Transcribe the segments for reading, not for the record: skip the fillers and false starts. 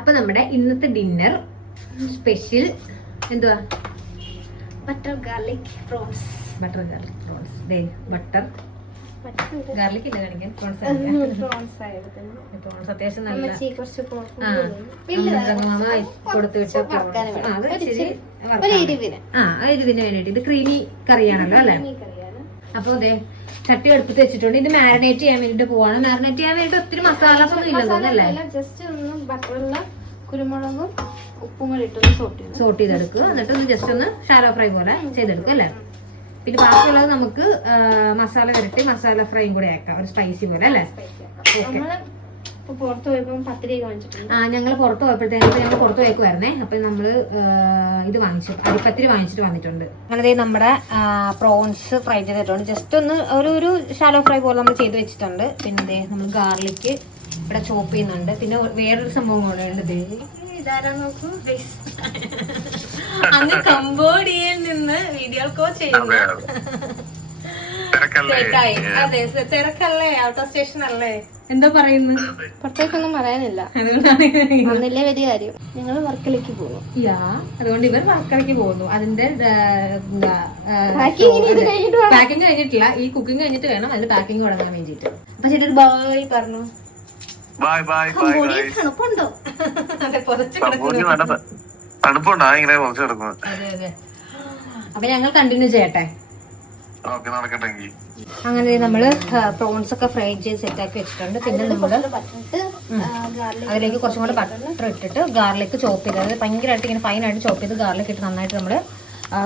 അപ്പൊ നമ്മുടെ ഇന്നത്തെ ഡിന്നർ സ്പെഷ്യൽ എന്തുവാ? Butter garlic prawns. Butter garlic prawns. Butter garlic ഇല്ല കാണിക്കാൻ. പ്രോൺസ് അത്യാവശ്യം നല്ല കൊടുത്തു വിട്ട എരിവിന് വേണ്ടിട്ട്. ഇത് ക്രീമി കറിയാണല്ലോ അല്ലെ? അപ്പൊ അതെ ചട്ടി എടുത്തിട്ട് വെച്ചിട്ടുണ്ട്. ഇത് മാരിനേറ്റ് ചെയ്യാൻ വേണ്ടിട്ട് പോവാണ്. മാരിനേറ്റ് ചെയ്യാൻ വേണ്ടിട്ട് ഒത്തിരി മസാലാസ് ഒന്നും ഇല്ലല്ലേ? ജസ്റ്റ് ഒന്ന് ബട്ടറുള്ള കുരുമുളകും ഉപ്പും കൂടി ഇട്ട് സോട്ട് ചെയ്തെടുക്കുക. എന്നിട്ട് ഒന്ന് ജസ്റ്റ് ഒന്ന് ഷാലോ ഫ്രൈ പോലെ ചെയ്തെടുക്കും അല്ലെ? പിന്നെ ബാക്കിയുള്ളത് നമുക്ക് മസാല വരട്ടി മസാല ഫ്രൈയും കൂടെ ആക്കാം, ഒരു സ്പൈസി പോലെ അല്ലേ? ഞങ്ങൾ പുറത്ത് പോയപ്പോഴത്തേക്ക് ഞങ്ങൾ പുറത്ത് പോയേക്കുവായിരുന്നേ. അപ്പൊ നമ്മള് ഇത് വാങ്ങിച്ചു, അരിപ്പത്തിരി വാങ്ങിച്ചിട്ട് വന്നിട്ടുണ്ട്. അങ്ങനെ നമ്മുടെ പ്രോൺസ് ഫ്രൈ ചെയ്തിട്ടുണ്ട്. ജസ്റ്റ് ഒന്ന് ഒരു ഷാലോ ഫ്രൈ പോലെ നമ്മൾ ചെയ്ത് വെച്ചിട്ടുണ്ട്. പിന്നെ നമ്മൾ ഗാർലിക്ക് ഇവിടെ ചോപ്പ് ചെയ്യുന്നുണ്ട്. പിന്നെ വേറൊരു സംഭവം കൂടെ ഉണ്ട്. ഇതാരാ നോക്കൂ, അന്ന് കംബോഡിയയിൽ നിന്ന് വീഡിയോ കോൾ ചെയ്യുന്നു. അതെ, തിരക്കല്ലേ? ഔട്ട് ഓഫ് സ്റ്റേഷൻ അല്ലേ? എന്താ പറയുന്നു? പുറത്തേക്കൊന്നും പറയാനില്ല, വന്നില്ലേ വലിയ കാര്യം. ഞങ്ങൾ വർക്കലേക്ക് പോകുന്നു. അതുകൊണ്ട് ഇവർ വർക്കലേക്ക് പോകുന്നു. അതിന്റെ പാക്കിംഗ് കഴിഞ്ഞിട്ടില്ല, ഈ കുക്കിംഗ് കഴിഞ്ഞിട്ട് വേണം അതിന്റെ പാക്കിംഗ് തുടങ്ങാൻ വേണ്ടിട്ട്. അപ്പൊ ചേട്ടൻ ബൈ പറഞ്ഞു. തണുപ്പുണ്ടോ? അതെ, പുറത്ത് കിടക്കുന്നു. അതെ അതെ. അപ്പൊ ഞങ്ങൾ കണ്ടിന്യൂ ചെയ്യട്ടെ. അങ്ങനെ നമ്മള് പ്രോൺസ് ഒക്കെ ഫ്രൈ ചെയ്ത് സെറ്റ് ആക്കി വെച്ചിട്ടുണ്ട്. പിന്നെ നമ്മള് അതിലേക്ക് കുറച്ചും കൂടെ ബട്ടർ ഇട്ടിട്ട് ഗാർലിക് ചോപ്പ് ചെയ്ത്, അതായത് ഭയങ്കരമായിട്ട് ഇങ്ങനെ ഫൈനായിട്ട് ചോപ്പ് ചെയ്ത് ഗാർലിക് ഇട്ട് നന്നായിട്ട് നമ്മള്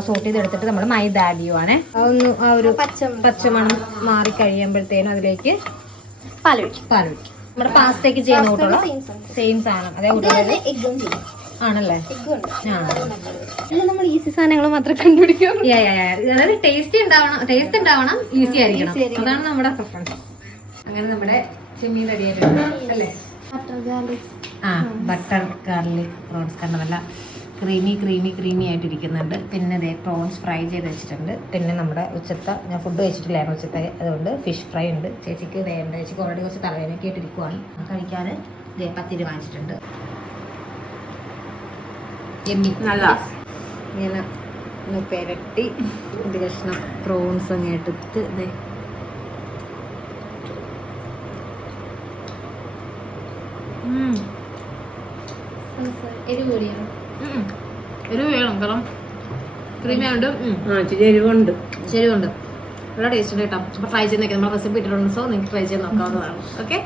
സോട്ട് ചെയ്ത് എടുത്തിട്ട് നമ്മൾ മൈദ ആഡ് ചെയ്യുവാണേ. അതൊന്ന് ആ ഒരു പച്ചമണം മാറി കഴിയുമ്പോഴത്തേനും അതിലേക്ക് പാലൊഴിക്കും. നമ്മുടെ പാസ്തയ്ക്ക് ചെയ്യുന്ന കൂട്ടുള്ള സെയിം സാധനം, അതേപോലെ ആണല്ലേ? നമ്മൾ ഈസി സാധനങ്ങൾ മാത്രം കണ്ടുപിടിക്കും. അതായത് ടേസ്റ്റ് ഉണ്ടാവണം, ഈസി ആയിരിക്കണം. അതാണ് നമ്മുടെ പ്രിഫറൻസ്. അങ്ങനെ നമ്മുടെ ചെമ്മീൻ റെഡി ആയിട്ടുണ്ട് അല്ലേ? ബട്ടർ ഗാർലിക് പ്രോൺസ് കണ്ട നല്ല ക്രീമി ആയിട്ടിരിക്കുന്നുണ്ട്. പിന്നെ ഇതേ പ്രോൺസ് ഫ്രൈ ചെയ്ത് വെച്ചിട്ടുണ്ട്. പിന്നെ നമ്മുടെ ഉച്ചത്തെ ഞാൻ ഫുഡ് കഴിച്ചിട്ടില്ലായിരുന്നു ഉച്ചത്തെ, അതുകൊണ്ട് ഫിഷ് ഫ്രൈ ഉണ്ട്. ചേച്ചിക്ക് വേണ്ട, ചേച്ചിക്ക് ഓൾറെഡി കുറച്ച് തലവേനൊക്കെ ആയിട്ടിരിക്കുവാണ്. കഴിക്കാൻ ഇതേ പത്തിരി വാങ്ങിച്ചിട്ടുണ്ട്. നല്ല ഇങ്ങനെ ഒന്ന് പെരട്ടി ഒരു കഷ്ണം പ്രോൺസ് അങ്ങ് എടുത്ത് ഇതേ എരിവ് വേണം, കാരണം ക്രീമി ആയതുകൊണ്ട് എരിവുണ്ട്. നല്ല ടേസ്റ്റ് ഉണ്ട് കേട്ടോ. അപ്പൊ ട്രൈ ചെയ്ത് നോക്കാം. നമ്മൾ റെസിപ്പി ഇട്ടിട്ടുണ്ട്, സോ നിങ്ങൾക്ക് ട്രൈ ചെയ്ത് നോക്കാവുന്നതാണ്. ഓക്കെ.